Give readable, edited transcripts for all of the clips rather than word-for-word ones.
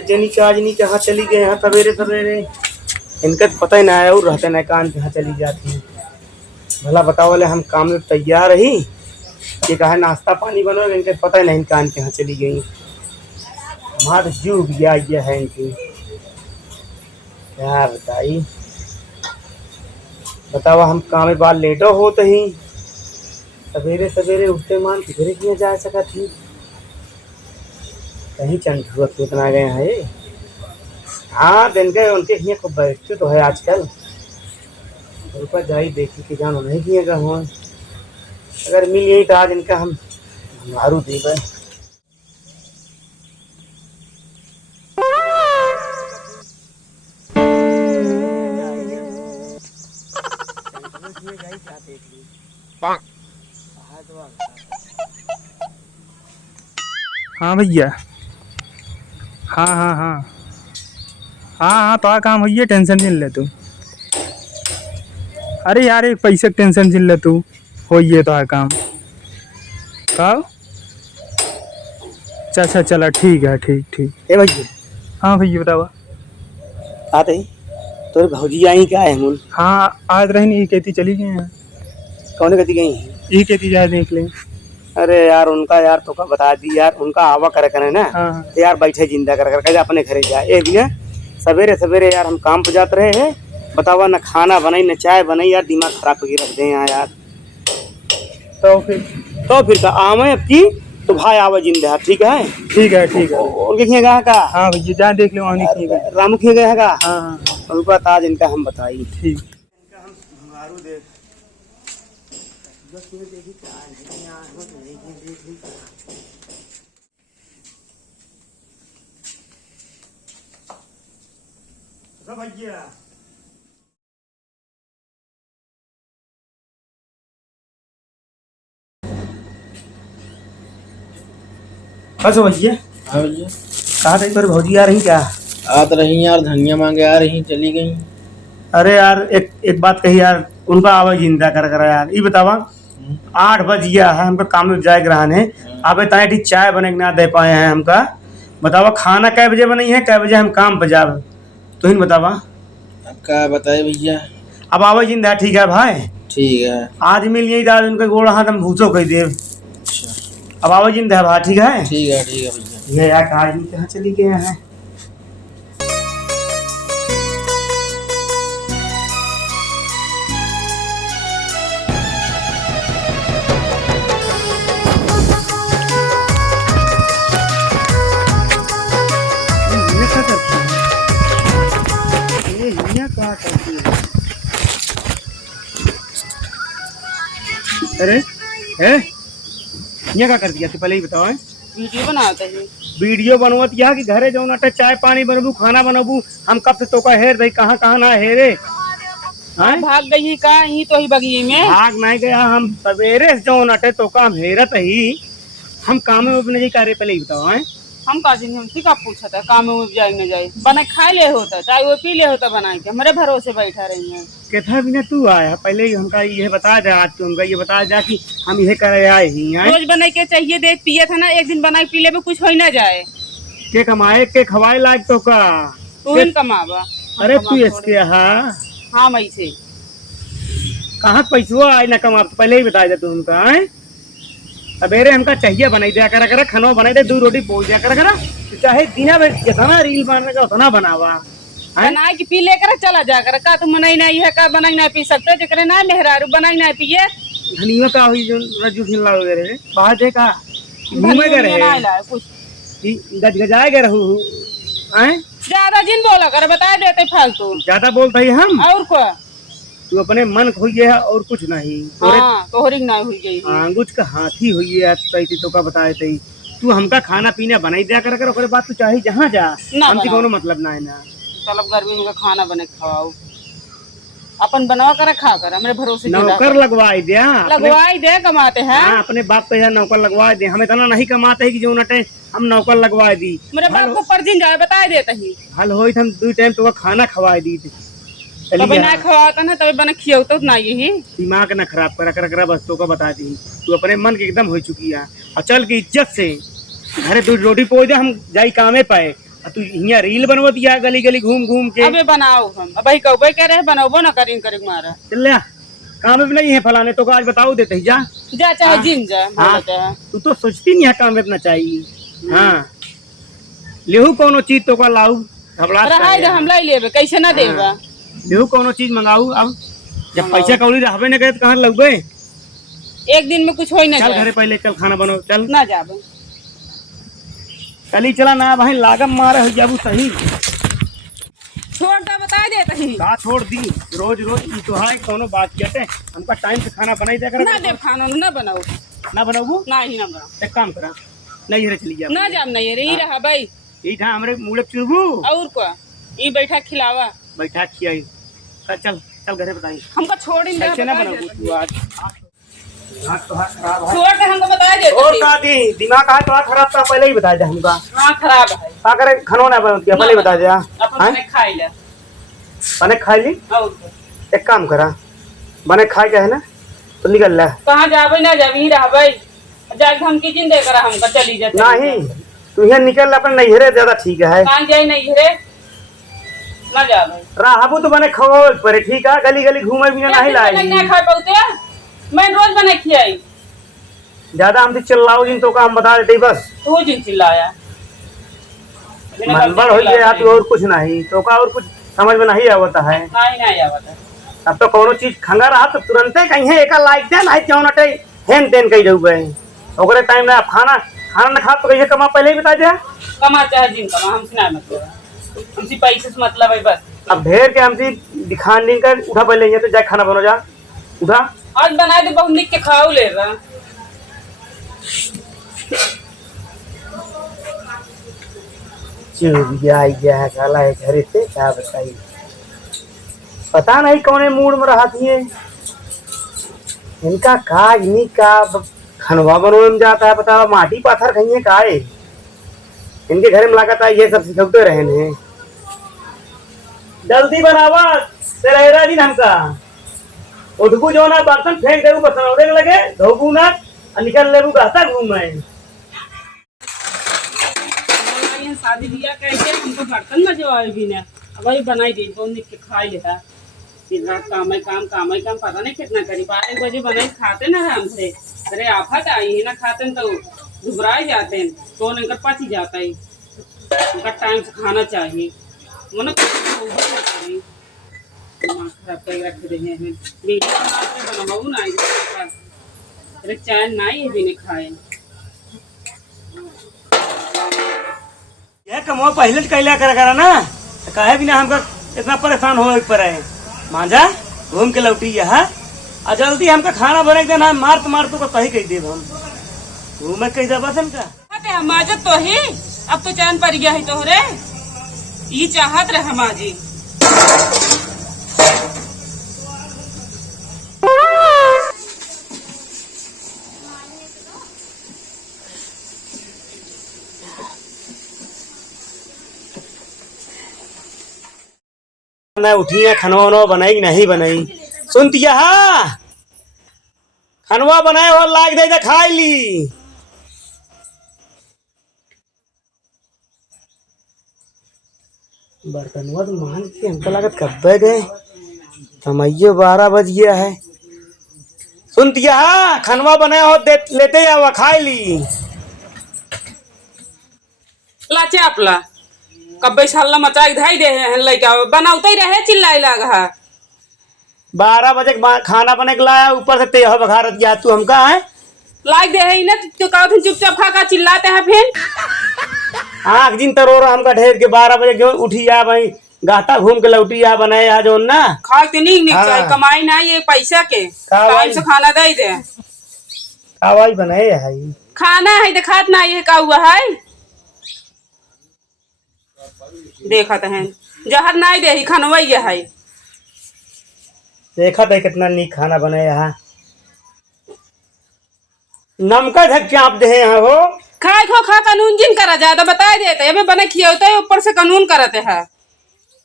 जनी चाजनी कहाँ चली गए यहाँ सवेरे सवेरे। इनका तो पता ही ना है और रहते ना कान कहाँ चली जाती है। भला बताओ वाले हम काम में तैयार रही कि कहा नाश्ता पानी बनो, इनके पता ही नहीं कान कहाँ चली गई। हमारा जीव गया ये है इनकी, क्या बताई। बताओ हम काम में बाल लेटो हो तो ही सवेरे सवेरे उठते मान किधरे किया जा सका थी। कहीं चंद कितना गए हैं। हाँ दिन के उनके यहाँ खूब बैठते तो है आजकल। ऊपर जाई देखी कि जानो नहीं किएगा हुआ। अगर मिल यही तो आज इनका हम मारू देगा। हाँ भैया, हाँ हाँ हाँ हाँ हाँ तो काम हुई है, टेंशन नहीं ले तू। अरे यार एक पैसे की टेंशन नहीं ले तू, हो ये तो काम कब। अच्छा चला ठीक है, ठीक ठीक। ए भैया, हाँ भैया बतावा। आते तोर भौजी आई क्या है मूल। हाँ आज रही नहीं, कहती चली गई हैं। कौन कहती गई है? ये कहती जाए देख ले। अरे यार उनका यार तो का बता दी यार, उनका आवा करे करे ना। हाँ तो यार बैठे जिंदा कर कर अपने घरे जाए। ए भैया सवेरे सवेरे यार हम काम पे जाते रहे हैं। बतावा ना खाना बनाई ना चाय बनाई, यार दिमाग खराब करके रख दे यहाँ यार। तो फिर का आम है अब की तो भाई आवा जिंदा। ठीक है ठीक है ठीक है। उनके खिएगा का। हाँ भैया जहाँ देख लो वहाँ नहीं गए। रामू खिएगा का। हाँ हाँ उनका ताज इनका हम बताई। ठीक। इनका हम भंगारू देख भैया। बस भैया। हाँ भैया। कहा था पर भौजी आ रही क्या? आ तो रही यार, धनिया मांगे आ रही, चली गई। अरे यार एक बात कही यार, उनका आवाज जिंदा कर यार। ये बतावा 8 बज गया है, हमका काम में जाए रहने। आप इतना चाय बने के ना दे पाए हैं हमका। बतावा खाना कै बजे बनी है, कै बजे हम काम पे जाब तो ही बतावा। अब क्या बताए भैया। अब आवाज जिंदा ठीक है भाई। ठीक है। आज मिल यही दाद उनके गोड़ हाथ हम भूसो कह दे। अच्छा अब आवाज जिंदा है भाई। ठीक है ठीक है ठीक है भैया। ये यार आदमी कहाँ चली गए हैं। अरे है ये क्या कर दिया तू पहले ही बताओ। वीडियो बनाते हैं। वीडियो बनवत यहाँ की घरे जाऊँ ना चाय पानी बनबू खाना बनबू। हम कब से तो का हेर भाई कहाँ कहाँ ना हेरे। भाग गई का यही तो ही बगिए में। भाग नहीं गया, हम सवेरे से जाऊँ ना तो का हम हेरत ही। हम काम में अपने कार्य पहले ही बताओ। हम काजी नहीं, हमसे का पूछा था काम में जाए न जाए, बना खा ले होता चाहे वो पी ले होता बना के, हमारे भरोसे बैठा रही है। कहता बिना तू आया पहले ही हमका ये बता दे। आज तुमका ये बता जा कि हम ये कर आए ही रोज बना के चाहिए देख पिए था ना, एक दिन बना पी ले में कुछ हो ही ना जाए। के कमाए के खवाए लायक तो का तू ही कमावा। अरे तू इसके हाँ मई से कहाँ पैसो आए ना कमा पहले ही बता दे तुमका। सवेरे हमका चाहिए बनाई दिया कर खाना बनाई दे, 2 रोटी बोल दिया कर चाहे दिना में जितना रील बनाने का उतना बनावा। बना के पी लेकर चला जा कर का तुम बनाई नहीं है का बनाई नहीं पी सकते जकरे ना मेहरारू बनाई नहीं पिए। धनिया का हुई जो रजू खिला वगैरह बाहर देखा घूमे गए रहे कुछ गजगजाए गए रहू हैं। ज्यादा जिन बोला कर बता देते फालतू ज्यादा बोलते ही हम और को तू अपने मन खोई है और कुछ नहीं। हाँ, तोहरी ना हुई गई आंगुच का हाथी हुई है तो का बताए थे। तू हमका खाना पीना बनाई दिया कर ओकरे बाद तू चाहे जहाँ जा हमसे कोनो मतलब ना है ना। चल अब गर्मी में खाना बने खवाओ अपन बनवा कर खा कर हमारे भरोसे नौकर लगवाई दे कमाते हैं। अपने बाप पे नौकर लगवा दे, हम इतना नहीं कमाते है कि जो नटे हम नौकर लगवा दी। मेरे बाप को परजिन जाए बता देते ही हल हो हम 2 टाइम तो खाना खवा दी थी। तभी ना खवाता ना तभी बना खियाता ना यही दिमाग ना खराब करा बस तो का बता दी। तू अपने मन के एकदम हो चुकी है और चल की इज्जत से घरे 2 रोटी पोई दे, हम जाई कामे पाए तू यहाँ रील बनवत या गली गली घूम घूम के। अबे बनाओ हम अब भाई कहो कह रहे बनाओ ना करीन करे मारा चल ले काम में नहीं है फलाने तो आज बताओ देते जा जा चाहे जिम जा हाँ, हाँ। तू तो सोचती नहीं है काम में अपना चाहिए। हाँ लेहू कोनो चीज तो का लाऊ घबराहट रहाई रे हम लाई लेबे कैसे ना देबा लेहू कोनो चीज मंगाऊ। अब जब पैसा कौड़ी रहबे न करे तो कहाँ लगबे। एक दिन में कुछ हो ही ना चल जाए घरे पहले चल खाना बनाओ चल ना जाबे चली चला ना भाई लागम मारे हो जाबू सही। छोड़ दे बता देते ही का छोड़ दी रोज रोज ई तो है कोनो बात कहते हमका टाइम से खाना बनाई दे कर ना दे खाना ना बनाओ ना बनाऊ ना ही ना बनाओ एक काम करा नहीं रे चली जा ना जाम नहीं रे ही रहा भाई ई था हमरे मुड़े चुरबू और क्या ये बैठा खिलावा बैठा खियाई चल चल घरे बताई हमको छोड़ ही कैसे ना बनाऊ तू आज हाथ तो हाथ खराब है। छोड़ के हमको बता दे और का दी दिमाग है तो खराब था पहले ही बता दे हमका हाँ खराब है का करे खानो ना बन पहले ही बता दे। अपन ने खाई ले बने खा ली और क्या? एक काम करा बने खा के है ना तो निकल ले कहाँ जाबे ना जाबे ही रहा भाई जाके हम किचन दे कर हमको चली जाते नहीं तू यहाँ निकल अपन नहीं हेरे ज्यादा ठीक है। कहाँ जाए नहीं रे ना जाबे राहबू तो बने खवो पर ठीक है गली गली घूमे बिना नहीं लाई नहीं खा पाते मैं रोज बना खियाई ज्यादा हम चिल्लाओ जिन तो का हम बता देते बस तू जिन चिल्लाया मनबड़ हो गया तो और कुछ नहीं तो का और कुछ समझ में नहीं आवता है। नहीं आवता अब तो कोनो चीज खंगा रहा तो तुरंते कहीं है एका लाइक दे नहीं चौनटे हेन तेन कही रहू गए ओकरे टाइम में खाना खाना न खा तो कहिए कमा पहले ही बता दे कमा चाहे जिन कमा हमसे ना मतलब हमसे पैसे से मतलब है बस। अब ढेर के हमसे दिखान दिन कर उठा पहले तो जाए खाना बनो जा उठा आज बना दे बहुत निक के खाओ ले रहा चुरिया गया है साला है घरे से क्या बताइए पता नहीं कौन मूड में रहा थी इनका काज नहीं का खनवा बनवाने में जाता है पता माटी पाथर कहीं का है इनके घर में लागत है ये सब सिखते रहे हैं। जल्दी बनावा तेरा दिन हमका उठबू जो ना बर्तन फेंक देबू बस लगे धोबू ना निकल लेबू कहता घूम में शादी बियाह कैसे हमको बर्तन में जो आए भी ना वही बनाई दी तो निक के खाई लेता दिन रात काम पता नहीं कितना करी 12 बजे बनाई खाते ना हमसे अरे आफत आई है ना खाते तो घबराए जाते हैं तो उनका पच ही जाता है उनका टाइम से खाना चाहिए मन खराब कर रख रहे हैं वीडियो बनाऊ ना अरे चैन नहीं है भी नहीं खाए यह कमो पहले कैला करा ना काहे बिना हमका इतना परेशान हो पर है मांझा घूम के लौटी है और जल्दी हमका खाना बने देना मार तो सही कह दे हम घूमे कह दे बस हमका माजत तो ही अब तो चैन पड़ गया है तोहरे ये चाहत रहे हमारी ना उठी है खनवा वनवा बनाई नहीं बनाई सुनती है खनवा बनाए और लाग दे खाई ली बर्तनवा तो मान के हमको लागत कब गए समझिए 12 बज गया है। सुनती है खनवा बनाए हो लेते जाओ खाई ली लाचे आपला कब्बे साला मचा धाई दे हैं लइका बनाउते ही रहे चिल्लाई लगा 12 बजे के बाद खाना बने के लाया ऊपर से तेह बघारत गया तू हमका है लाइक दे है ना तो का चुपचाप खा का चिल्लाते हैं फिर आँख जिन तरो हमका ढेर के 12 बजे क्यों उठी आ भाई गाता घूम के लौटी आ बनाए आ जो ना खा के नहीं हाँ। चाहिए कमाई ना ये पैसा के टाइम से खाना दे दे आवाज बनाए है खाना है दिखात ना ये का हुआ है देखत हैं जहर नहीं दे ही खनवैया है देखा था कितना नीक खाना बनाया है नमका झक चाप दे हैं हो खाए खो खा कानून जिन करा ज्यादा बता देते अबे बने खियोते है ऊपर से कानून करते है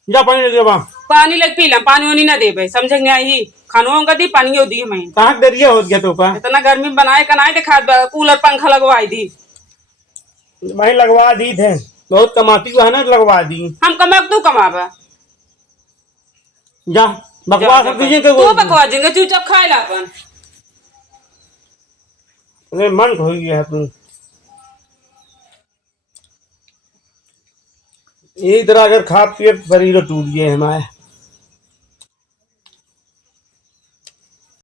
जा पानी ले जा पानी लग पी लम पानी वानी ना देबे समझ नहीं आई खानों का दी पानी दी मैं कहाँ देरिए हो गया तो पा इतना गर्मी में बनाए कनाए के खाद कूलर पंखा लगवाई दी वही लगवा दी थे बहुत कमाती हुआ है ना, लगवा दी। हम कमा तू कमाबा। जा बकवास कर दीजिए तो तू बकवास देंगे, चुपचाप खाए ला अपन। अरे मन हो गया तू। यही तरह अगर खा पिए शरीर टूट गए हमारे।